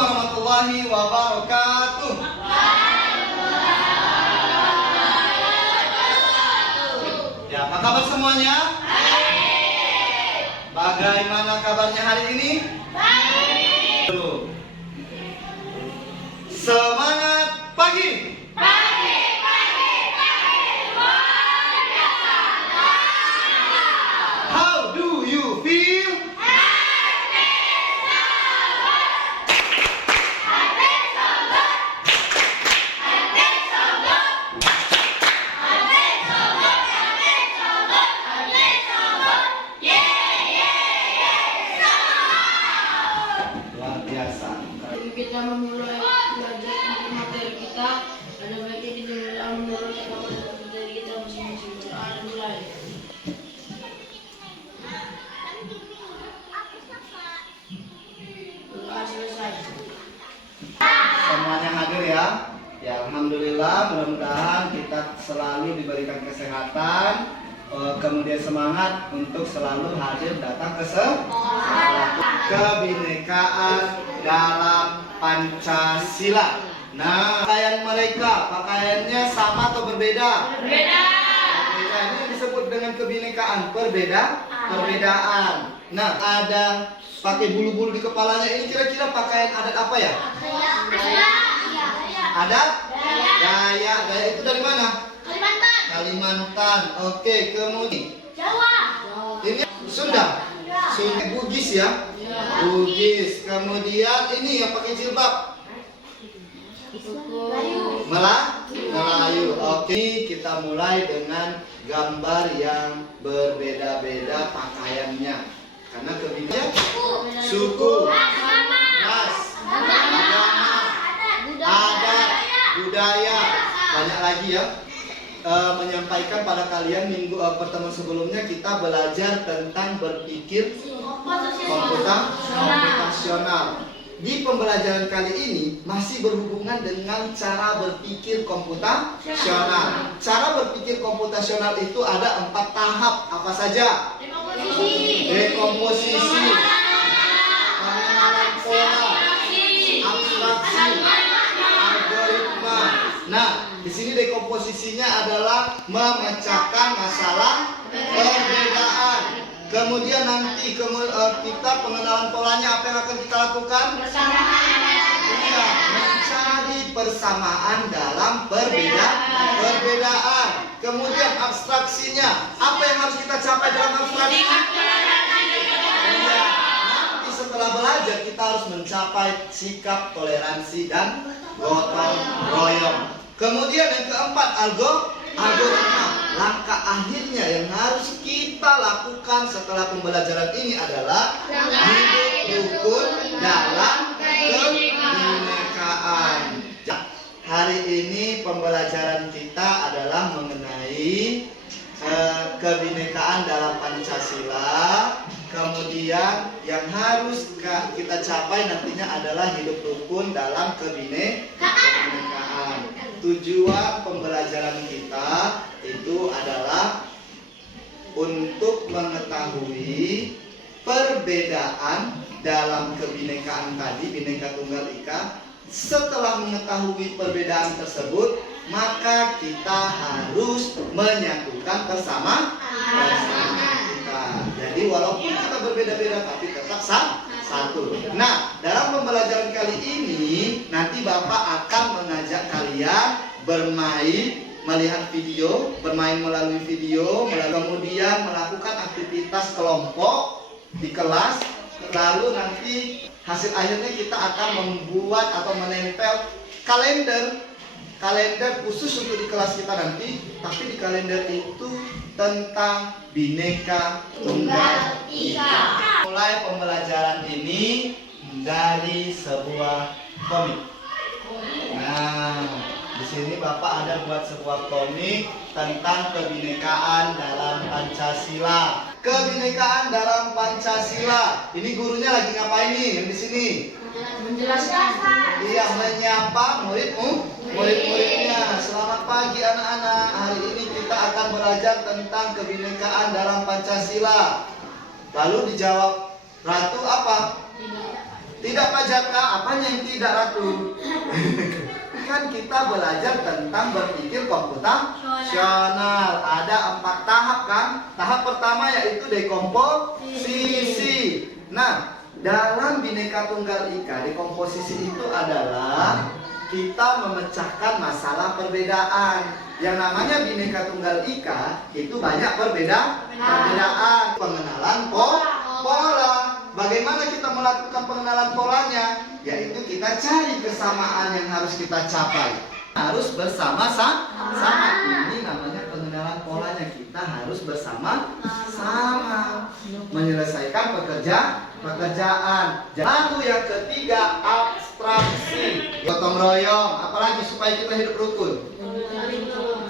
warahmatullahi wabarakatuh. Ya, apa kabar semuanya? Bagaimana kabarnya hari ini? Baik. Semangat pagi. How do you feel? Luar biasa. Kita memulai belajar materi kita, ada baiknya kita menurut materi kita masing-masing. Berdoa mulai. Berdoa selesai. Semuanya hadir ya. Ya, alhamdulillah, mudah-mudahan kita selalu diberikan kesehatan, kemudian semangat untuk selalu hadir datang ke sekolah. Kebinekaan dalam Pancasila. Nah, pakaian mereka, pakaiannya sama atau berbeda? Berbeda. Ini disebut dengan kebinekaan, perbedaan. Nah, ada pakai bulu-bulu di kepalanya, ini kira-kira pakaian adat apa ya? Adat? Daya itu dari mana? Kalimantan. Oke, kemudian Jawa. ini Sunda. Sunda Bugis ya? Bugis. Kemudian ini yang pakai jilbab. Melayu. Oke, kita mulai dengan gambar yang berbeda-beda pakaiannya. Karena kebinekaan suku, ras, agama, adat, budaya, banyak lagi ya. Menyampaikan pada kalian minggu pertemuan sebelumnya kita belajar tentang berpikir komputasional. Di pembelajaran kali ini masih berhubungan dengan cara berpikir komputasional. Cara berpikir komputasional itu ada 4 tahap. Apa saja? Dekomposisi, pengenalan pola, abstraksi, algoritma. Nah, di sini dekomposisinya adalah memecahkan masalah perbedaan. Kemudian nanti kita pengenalan polanya apa yang akan kita lakukan? Iya, mencari persamaan dalam perbedaan. Kemudian abstraksinya, apa yang harus kita capai dalam abstraksi? Iya, nanti setelah belajar kita harus mencapai sikap toleransi dan gotong royong. Kemudian yang keempat, algoritma. Langkah akhirnya yang harus kita lakukan setelah pembelajaran ini adalah hidup rukun dalam kebinekaan. Hari ini pembelajaran kita adalah mengenai kebinekaan dalam Pancasila. Kemudian yang harus kita capai nantinya adalah hidup rukun dalam kebinekaan. Tujuan pembelajaran kita itu adalah untuk mengetahui perbedaan dalam kebinekaan tadi, Bhinneka Tunggal Ika. Setelah mengetahui perbedaan tersebut, maka kita harus menyatukan bersama kita. Jadi walaupun kita berbeda-beda tapi tetap satu. Nah, dalam pembelajaran kali ini nanti Bapak akan mengajak kalian bermain, melihat video, bermain melalui video, kemudian melakukan aktivitas kelompok di kelas. Lalu nanti hasil akhirnya kita akan membuat atau menempel kalender khusus untuk di kelas kita nanti. Tapi di kalender itu tentang Bhinneka Tunggal Ika. Mulai pembelajaran ini dari sebuah komik. Nah, di sini Bapak ada buat sebuah komik tentang kebinekaan dalam Pancasila. Kebinekaan dalam Pancasila. Ini gurunya lagi ngapain nih yang di sini? Menjelaskan. Iya, menyapa murid-muridnya. Selamat pagi anak-anak. Hari ini kita akan belajar tentang kebinekaan dalam Pancasila. Lalu dijawab Ratu apa? Tidak Pak Jaka, apanya yang tidak Ratu? Kan kita belajar tentang berpikir komputasional. Ada 4 tahap kan? Tahap pertama yaitu dekomposisi. Nah, dalam Bhinneka Tunggal Ika, dekomposisi itu adalah kita memecahkan masalah perbedaan. Yang namanya Bhinneka Tunggal Ika itu banyak perbedaan. Pengenalan pola. Bagaimana kita melakukan pengenalan polanya? Yaitu kita cari kesamaan yang harus kita capai. Harus bersama-sama. Ini namanya pengenalan polanya. Kita harus bersama-sama menyelesaikan pekerjaan. Lalu yang ketiga, abstraksi. Gotong royong. Apalagi supaya kita hidup rukun.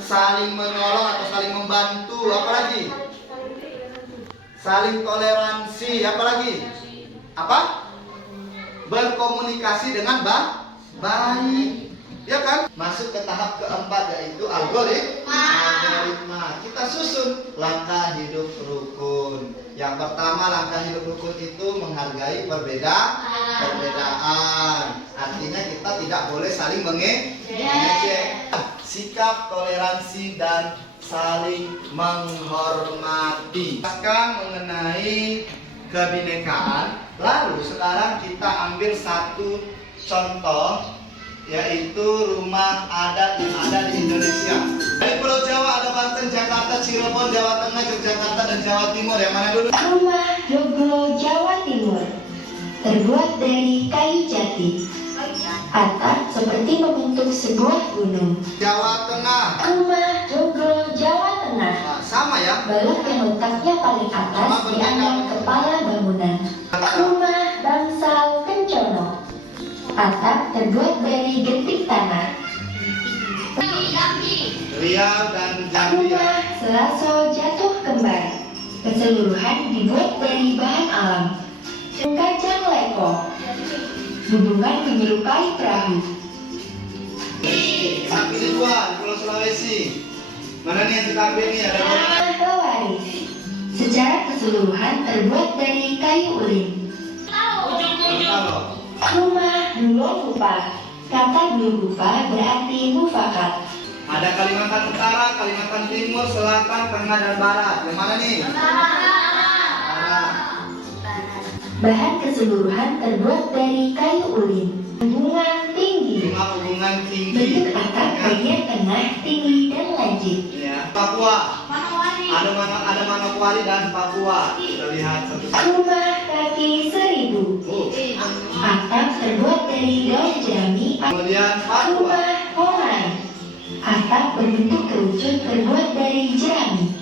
Saling menolong atau saling membantu. Apalagi? Saling toleransi. Apalagi? Apa? Berkomunikasi dengan baik. Ya kan? Masuk ke tahap keempat yaitu algoritma. Kita susun langkah hidup rukun. Yang pertama, langkah hidup rukun itu menghargai perbedaan. Artinya kita tidak boleh saling mengejek. Sikap toleransi dan saling menghormati. Sekarang mengenai kebinekaan. Lalu sekarang kita ambil satu contoh, yaitu rumah adat yang ada di Indonesia. Dari Pulau Jawa ada Banten, Jakarta, Cirebon, Jawa Tengah, Yogyakarta, dan Jawa Timur. Yang mana dulu? Rumah Joglo Jawa Timur terbuat dari kayu jati. Atap seperti membentuk sebuah gunung. Jawa Tengah. Rumah Joglo Jawa Tengah. Nah, sama ya. Balok yang letaknya paling atas dianggap kepala bangunan. Rumah Bangsal Kencono. Atap terbuat dari genting tanah. Riau dan Jambi. Rumah Selaso Jatuh Kembar. Keseluruhan dibuat dari bahan alam. Kacang leko. Hubungan menyerupai perahu. Sapi dua di Pulau Sulawesi. Mana nih yang kita ambil nih? Ada Rumah Pewaris. Secara keseluruhan terbuat dari kayu ulin. Rumah Dulong Rupa. Kata Dulong Rupa berarti mufakat. Ada Kalimantan Utara, Kalimantan Timur, Selatan, Tengah, dan Barat. Yang mana nih? Barat. Bahan keseluruhan terbuat dari kayu ulin. Hubungan tinggi. Rumah hubungan tinggi. Bentuk atap bagian tengah tinggi dan lancip. Ya. Papua. Ada Manokwari dan Papua. Kita lihat satu-satu. Rumah kaki 1000. Atap terbuat dari daun jerami. Kemudian Papua. Rumah Homai. Atap berbentuk kerucut terbuat dari jerami.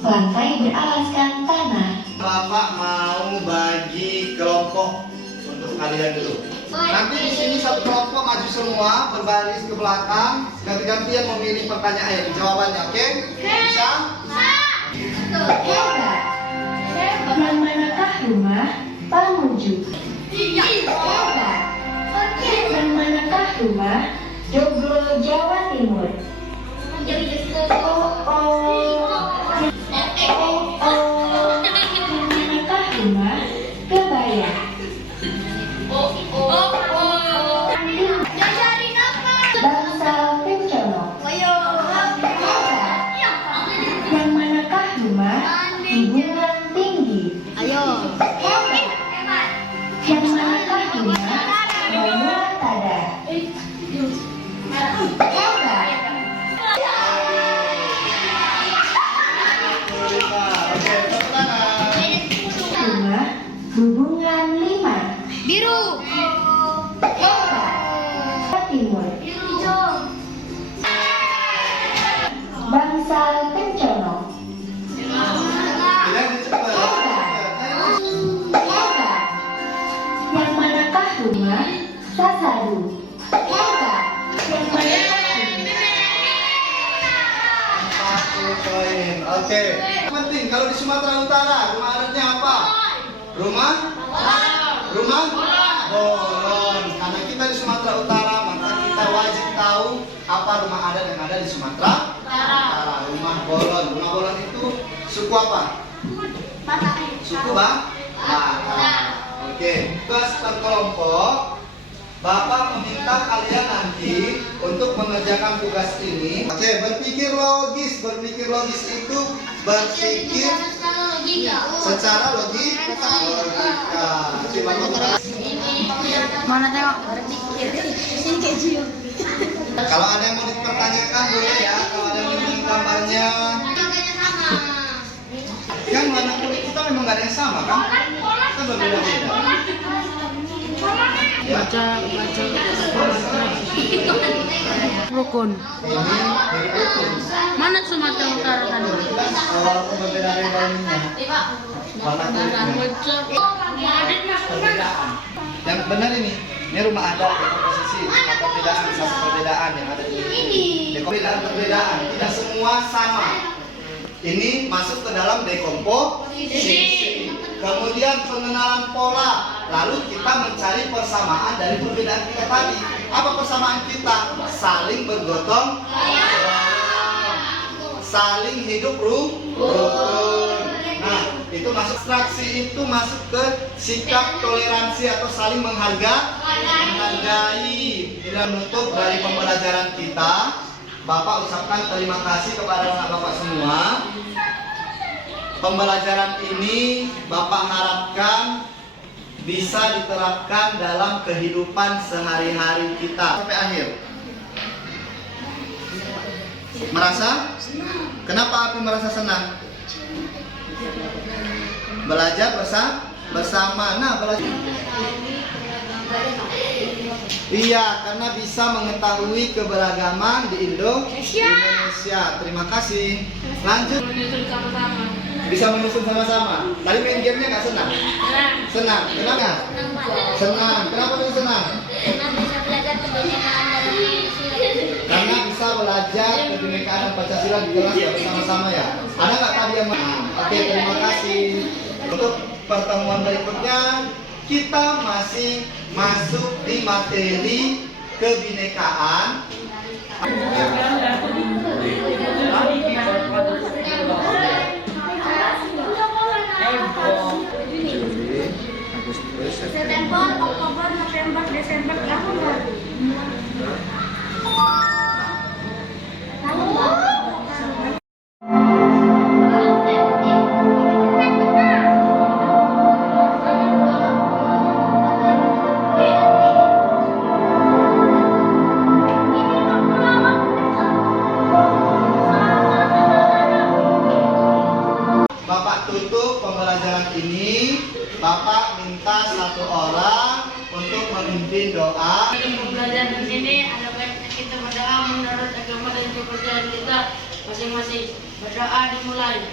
Lantai beralaskan tanah. Bapak mau bagi kelompok untuk kalian dulu. Nanti di sini satu kelompok maju semua, berbaris ke belakang, ganti-gantian memilih pertanyaan jawabannya, oke? Bisa? Hebat. Yang manakah rumah Pamuju? Hebat. Yang manakah rumah Joglo Jawa Timur? Yang manakah rumah Kebaya? Bangsal Kencono. Hebat. Yang manakah rumah Hubungan Tinggi? Hebat. Yang manakah rumah Banua Tada? Hebat. Oke, tepuk tangan. Rumah Hubungan 5. Biru. Hebat. Timur. Bangsal Kencono. Bilang cepat. Hebat. Yang manakah rumah Sasadu? Hebat. Yang manakah rumah? 40 poin. Oke. Penting kalau di Sumatera Utara rumah adatnya apa? Rumah? Bolon. Karena kita di Sumatera Utara, maka kita wajib tahu apa rumah adat yang ada di Sumatera Utara. Rumah bolon. Rumah bolon itu suku apa? Suku Batak. Oke. Oke, tugas per kelompok. Bapak meminta kalian nanti untuk mengerjakan tugas ini. Oke, berpikir logis. Berpikir logis itu berpikir secara logika. Coba Bapak. Mana tengok? Kalau ada yang mau dipertanyakan boleh ya. Kalau ada yang ingin gambarnya. Kan warna kulit kita memang nggak ada yang sama kan? Kita berbeda-beda. Ya. Baca rukun. Ini rukun. Mana Sumatera Utara tadi? Walaupun berbeda-beda ininya. Warna kulitnya. Perbedaan. Yang benar ini rumah adat ya, komposisi cuma perbedaan, satu perbedaan yang ada di sini. Perbedaan, tidak semua sama. Ini masuk ke dalam dekomposisi. Kemudian pengenalan pola. Lalu kita mencari persamaan dari perbedaan kita tadi. Apa persamaan kita? Saling bergotong royong, saling hidup rukun. Nah, itu masuk abstraksi, itu masuk ke sikap toleransi atau saling menghargai. Tidak menutup dari pembelajaran kita, Bapak ucapkan terima kasih kepada anak Bapak semua. Pembelajaran ini Bapak harapkan bisa diterapkan dalam kehidupan sehari-hari kita sampai akhir. Merasa? Kenapa Api merasa senang? Belajar bersama. Nah, belajar. Iya, karena bisa mengetahui keberagaman di Indonesia. Terima kasih. Lanjut. Bisa menyusun sama-sama. Tadi main gamenya nggak senang? Senang. Kenapa? Senang. Kenapa tuh senang? Karena bisa belajar kebinekaan dan Pancasila di kelas ya bersama-sama ya. Ada nggak tadi yang Oke, terima kasih. Untuk pertemuan berikutnya kita masih masuk di materi kebinekaan. September, Oktober, November, Desember, Januari. Bapak tutup pembelajaran ini. Bapak minta satu orang untuk memimpin doa. Pembelajaran di sini ada baiknya kita berdoa menurut agama dan kepercayaan kita masing-masing. Berdoa dimulai.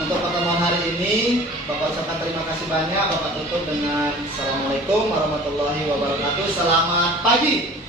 Untuk pertemuan hari ini, Bapak ucapkan terima kasih banyak. Bapak tutup dengan Assalamualaikum warahmatullahi wabarakatuh. Selamat pagi.